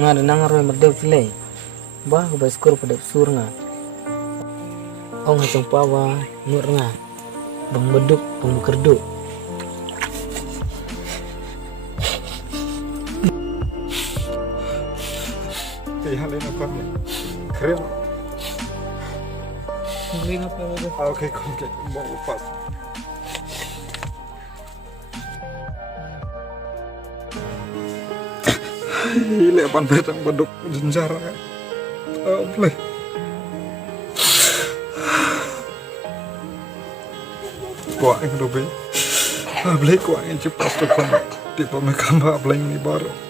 nga nang roy merdeu chile ba ko skor pada sur nga ong hacang pawa ngur nga bang beduk bang bekerdu kaya halin apa nih keren ngin apa oke konke mau pas Ile pan betang beduk jenjara kan. Boleh. Kuat yang dobe. Boleh kuat yang cepat tuh kan. Tipe mereka boleh ini baru.